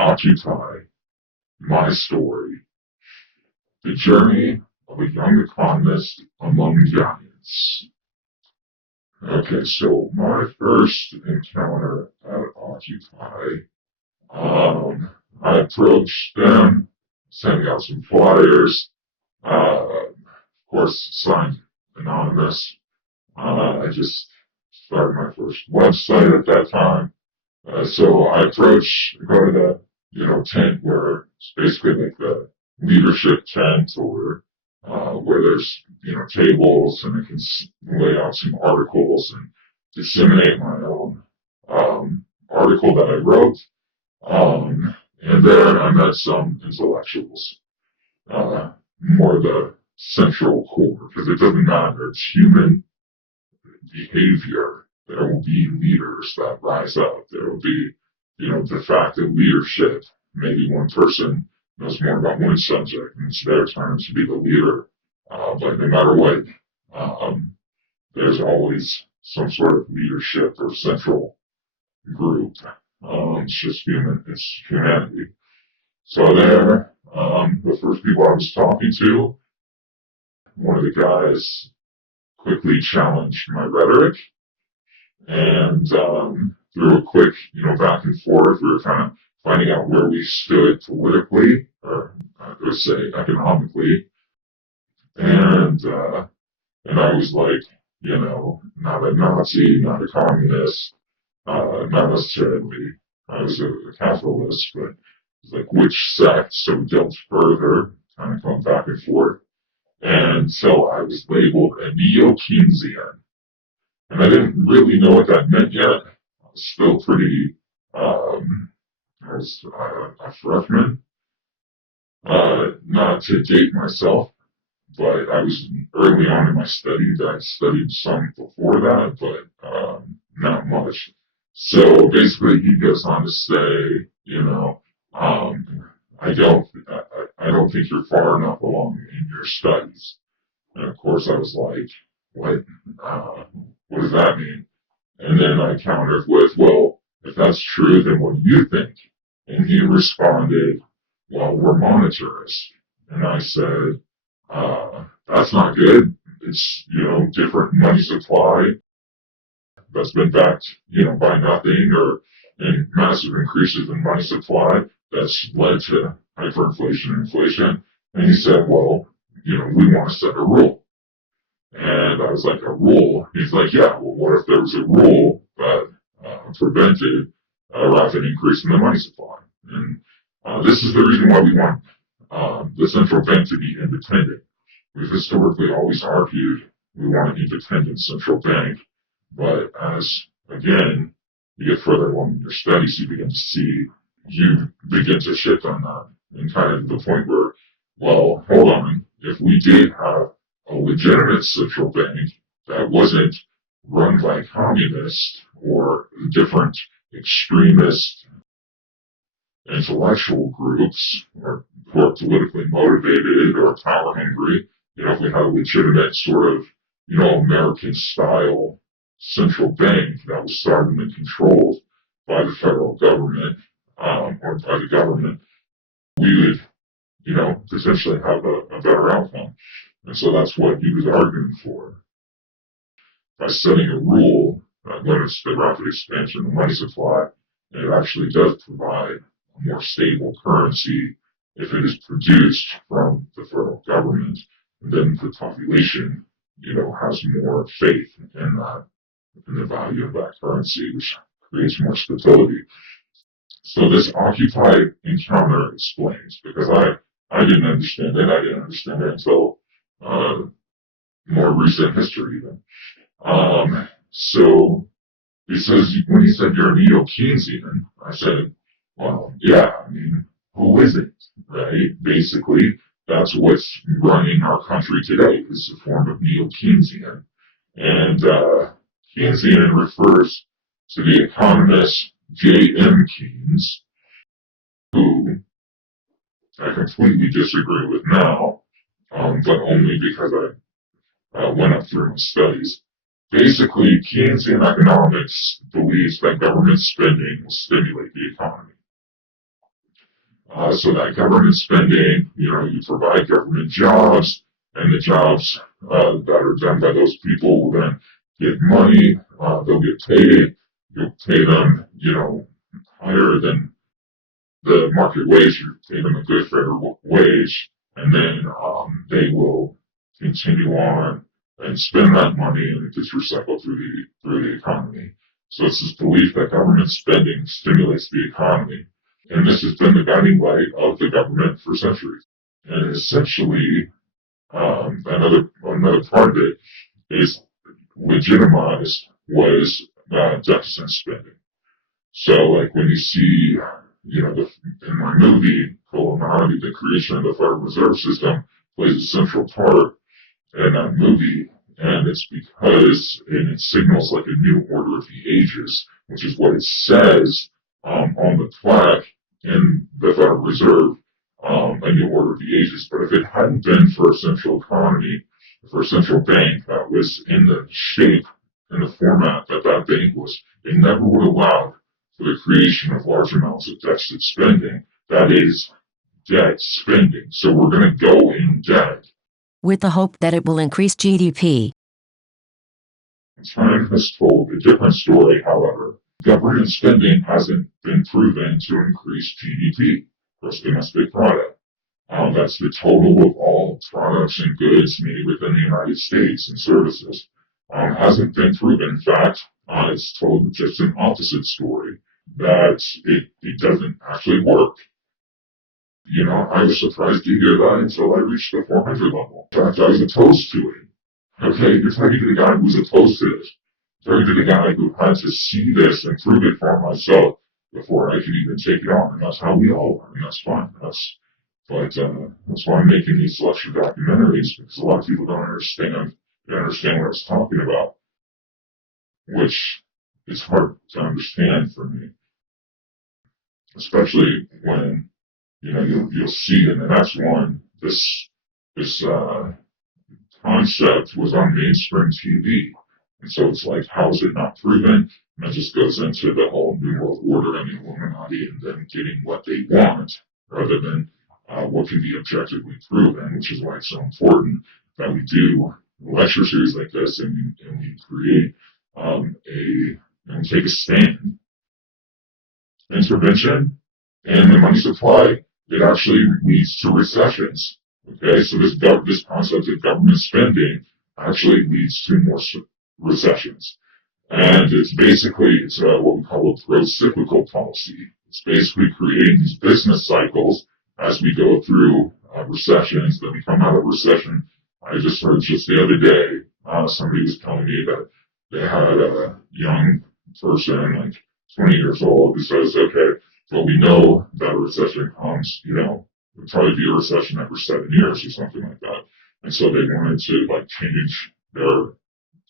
Occupy, my story, the journey of a young economist among giants. Okay, so my first encounter at Occupy, I approached them, sending out some flyers, of course signed anonymous. I just started my first website at that time. So I go to the, tent where it's basically like the leadership tent or, where there's, tables and I can lay out some articles and disseminate my own, article that I wrote. And then I met some intellectuals, more the central core, because it doesn't matter. It's human behavior. There will be leaders that rise up. There will be, de facto leadership. Maybe one person knows more about one subject and it's their turn to be the leader. But no matter what, there's always some sort of leadership or central group. It's just it's humanity. So there, the first people I was talking to, one of the guys quickly challenged my rhetoric, and through a quick, back and forth, we were kind of finding out where we stood politically, or I would say economically, and I was like, not a Nazi, not a communist, not necessarily. I was a capitalist, but it's like which sect, so we delved further, kind of going back and forth. And so I was labeled a Neo-Keynesian. And I didn't really know what that meant yet. I was still pretty, I was a freshman. Not to date myself, but I was early on in my studies. I studied some before that, but not much. So basically he goes on to say, I don't think you're far enough along in your studies. And of course I was like, what? What does that mean? And then I countered with, well, if that's true, then what do you think? And he responded, well, we're monetarists. And I said, that's not good. It's, different money supply that's been backed, by nothing or in massive increases in money supply that's led to hyperinflation and inflation. And he said, well, we want to set a rule. And I was like, a rule? He's like, yeah, well, what if there was a rule that prevented a rapid increase in the money supply? And this is the reason why we want the central bank to be independent. We've historically always argued we want an independent central bank, but as, again, you get further along in your studies, you begin to shift on that. And kind of the point where, well, hold on, if we did have a legitimate central bank that wasn't run by communists or different extremist intellectual groups or who are politically motivated or power hungry, if we had a legitimate sort of, American style central bank that was started and controlled by the federal government, or by the government, we would, potentially have a better outcome. And so that's what he was arguing for. By setting a rule that limits the rapid expansion of the money supply, and it actually does provide a more stable currency if it is produced from the federal government, and then the population, has more faith in that, in the value of that currency, which creates more stability. So this Occupy encounter explains, because I didn't understand it. I didn't understand it until more recent history even. So he says, when he said you're a Neo-Keynesian, I said, well, yeah, who isn't, right? Basically, that's what's running our country today, is a form of Neo-Keynesian. And Keynesian refers to the economist J.M. Keynes, who I completely disagree with now, but only because I went up through my studies. Basically, Keynesian economics believes that government spending will stimulate the economy. So that government spending, you provide government jobs, and the jobs that are done by those people will then get money. They'll get paid. You'll pay them, higher than the market wage. You pay them a good fair wage, and then they will continue on and spend that money, and it gets recycled through the economy. So it's this belief that government spending stimulates the economy. And this has been the guiding light of the government for centuries. And essentially, another part of it is legitimized was deficit spending. So, like when you see, in my movie, Colonization, the creation of the Federal Reserve System plays a central part in that movie, and it's because it signals like a new order of the ages, which is what it says on the plaque in the Federal Reserve, a new order of the ages. But if it hadn't been for a central economy, for a central bank that was in the shape and the format that that bank was, it never would have allowed for the creation of large amounts of deficit spending. That is debt spending. So we're going to go in debt, with the hope that it will increase GDP. Time has told a different story, however. Government spending hasn't been proven to increase GDP, gross domestic product. That's the total of all products and goods made within the United States and services. Hasn't been proven. In fact, it's told just an opposite story, that it doesn't actually work. I was surprised to hear that until I reached the 400 level. In fact, I was opposed to it. Okay, you're talking to the guy who was opposed to this. You're talking to the guy who had to see this and prove it for myself before I could even take it on. And that's how we all are, and that's fine. That's why I'm making these lecture documentaries, because a lot of people don't understand what I was talking about, which is hard to understand for me, especially when you'll see in the next one this concept was on mainstream TV. And so it's like, how is it not proven? And that just goes into the whole New World Order and the Illuminati and them getting what they want rather than what can be objectively proven, which is why it's so important that we do lecture series like this and we create and take a stand. Intervention and the money supply, it actually leads to recessions. Okay, so this concept of government spending actually leads to more recessions. And it's what we call a pro-cyclical policy. It's basically creating these business cycles as we go through recessions. Then we come out of recession. I just heard just the other day, somebody was telling me that they had a young person, like 20 years old, who says, okay, well, we know that a recession comes, it'll probably be a recession every 7 years or something like that. And so they wanted to change their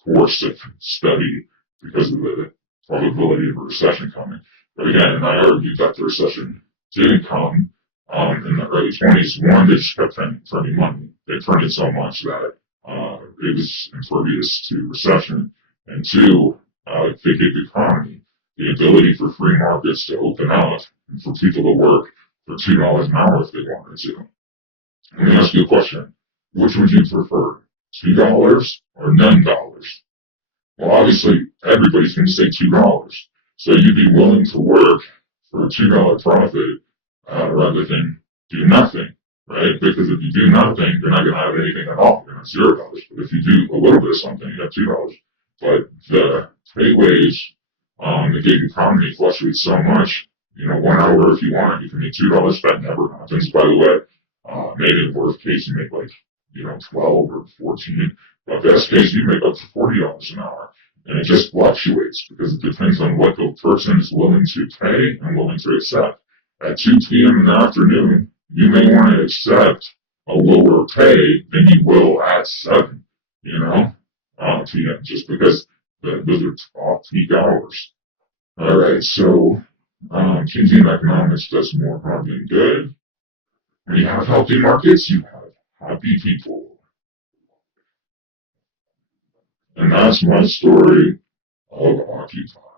course of study because of the probability of a recession coming. But again, I argued that the recession didn't come in the early 20s. One, they just kept printing money. They printed so much that it was impervious to recession. And two, the gig economy, the ability for free markets to open up and for people to work for $2 an hour if they wanted to. Let me ask you a question. Which would you prefer, $2 or none dollars? Well, obviously, everybody's going to say $2. So you'd be willing to work for a $2 profit rather than do nothing, right? Because if you do nothing, you're not going to have anything at all. You're going to have $0. But if you do a little bit of something, you have $2. But the pay wage, the gig economy fluctuates so much. 1 hour if you want, you can make $2. That never happens, by the way. Maybe in the worst case, you make 12 or 14. But best case, you make up to $40 an hour. And it just fluctuates because it depends on what the person is willing to pay and willing to accept. At 2 p.m. in the afternoon, you may want to accept a lower pay than you will at 7, p.m. just because those are off-peak hours. All right, so Keynesian economics does more harm than good. When you have healthy markets, you have happy people. And that's my story of Occupy.